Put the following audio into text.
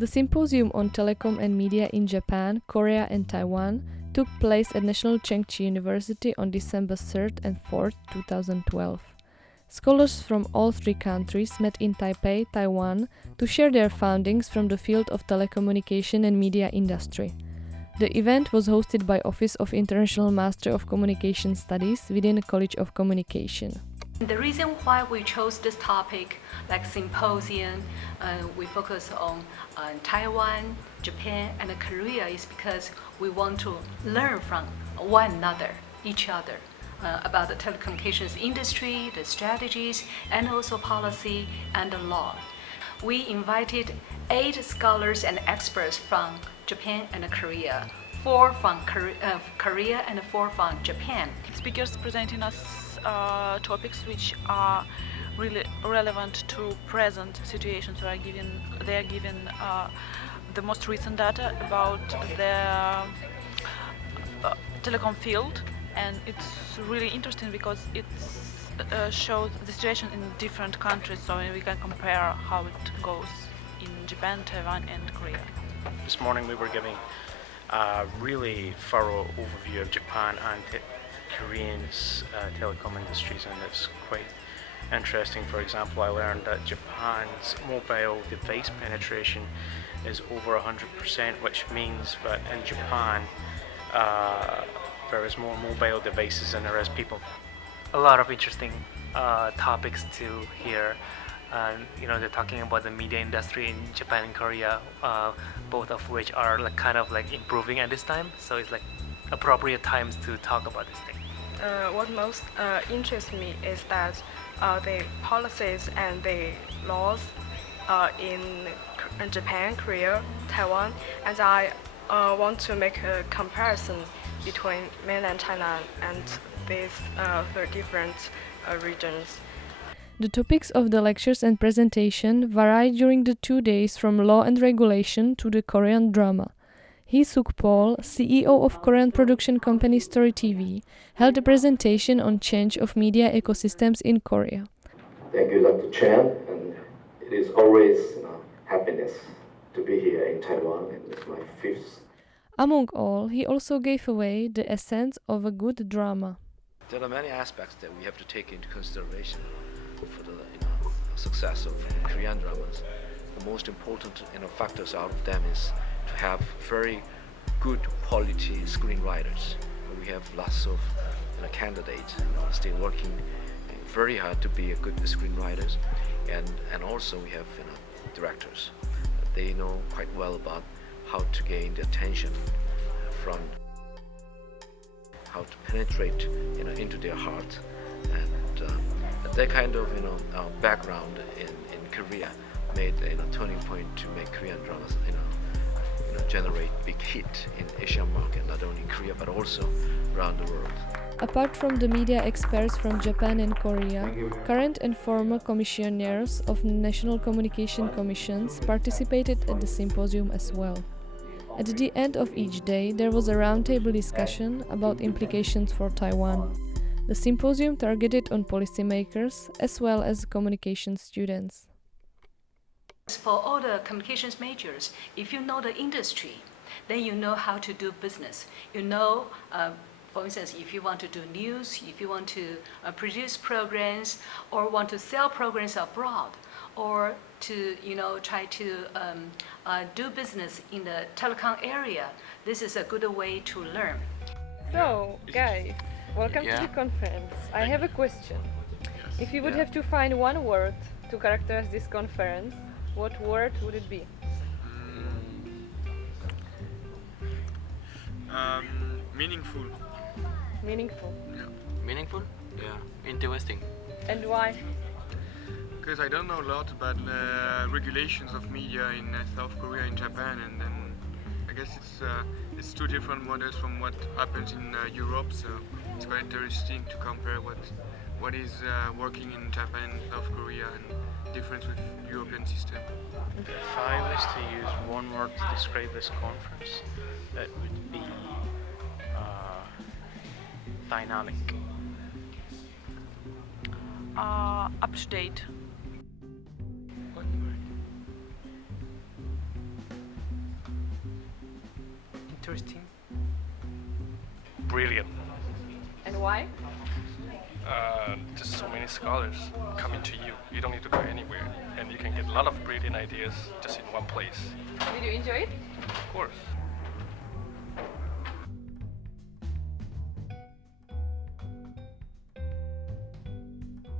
The Symposium on Telecom and Media in Japan, Korea and Taiwan took place at National Chengchi University on December 3rd and 4th, 2012. Scholars from all three countries met in Taipei, Taiwan, to share their findings from the field of telecommunication and media industry. The event was hosted by Office of International Master of Communication Studies within the College of Communication. The reason why we chose this topic, like symposium, we focus on Taiwan, Japan, and Korea, is because we want to learn from one another, each other, about the telecommunications industry, the strategies, and also policy and the law. We invited 8 scholars and experts from Japan and Korea, 4 from Korea and 4 from Japan. Speakers presenting us topics which are really relevant to present situations. They are given the most recent data about the telecom field, and it's really interesting because it shows the situation in different countries, so we can compare how it goes in Japan, Taiwan, and Korea. This morning we were giving a really thorough overview of Japan and Korean's telecom industries, and it's quite interesting. For example, I learned that Japan's mobile device penetration is over 100%, which means that in Japan there is more mobile devices than there is people. A lot of interesting topics to hear. They're talking about the media industry in Japan and Korea, both of which are kind of improving at this time. So it's appropriate times to talk about this thing. What most interests me is that the policies and the laws in Japan, Korea, Taiwan, and I want to make a comparison between mainland China and these different regions. The topics of the lectures and presentation varied during the 2 days from law and regulation to the Korean drama. Hee-Suk Paul, CEO of Korean production company Story TV, held a presentation on change of media ecosystems in Korea. Thank you, Dr. Chen, and it is always happiness to be here in Taiwan, and it's my 5th. Among all, he also gave away the essence of a good drama. There are many aspects that we have to take into consideration for the success of Korean dramas. The most important factors out of them is to have very good quality screenwriters. We have lots of candidates still working very hard to be a good screenwriters, and also we have directors. They know quite well about how to gain the attention from, how to penetrate into their heart, and that kind of background in Korea made a turning point to make Korean dramas generate big hit in Asian market, not only in Korea but also around the world. Apart from the media experts from Japan and Korea, current and former commissioners of national communication commissions participated at the symposium as well. At the end of each day, there was a roundtable discussion about implications for Taiwan. The symposium targeted on policymakers as well as communication students. For all the communications majors, if you know the industry, then you know how to do business. You know, for instance, if you want to do news, if you want to produce programs, or want to sell programs abroad, or to try to do business in the telecom area, this is a good way to learn. So, guys, welcome to the conference. I have a question. If you would have to find one word to characterize this conference, what word would it be? Meaningful. Meaningful. Yeah. Meaningful? Yeah. Interesting. And why? Because I don't know a lot about the regulations of media in South Korea and Japan, and then I guess it's 2 different models from what happens in Europe, so it's quite interesting to compare what is working in Japan and South Korea and difference with European system. If I was to use one word to describe this conference, it would be dynamic. Up to date. One word. interesting? Brilliant. And why? Just so many scholars coming to you. You don't need to go anywhere, and you can get a lot of brilliant ideas just in one place. Did you enjoy it? Of course.